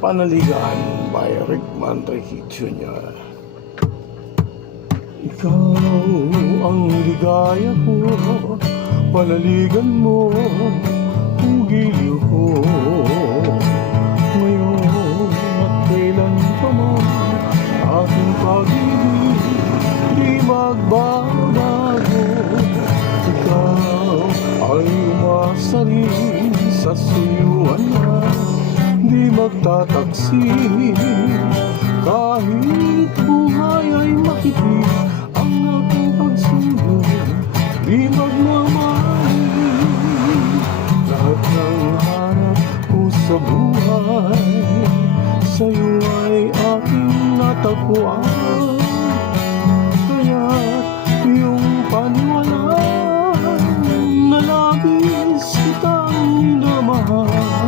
Panaligan by Rick Manrique Jr. Ikaw ang ligaya ko, panaligan mo, pugilyo ko. Ngayon at kailan pa man, aking pag-ibig di magbabago. Ikaw ay umasarin sa suyuan na di magtataksin. Kahit buhay ay makipit, ang aking pagsundo di magmamahal. Lahat ng hanap ko sa buhay, sa'yo ay aking natagpuan. Kaya't iyong paniwala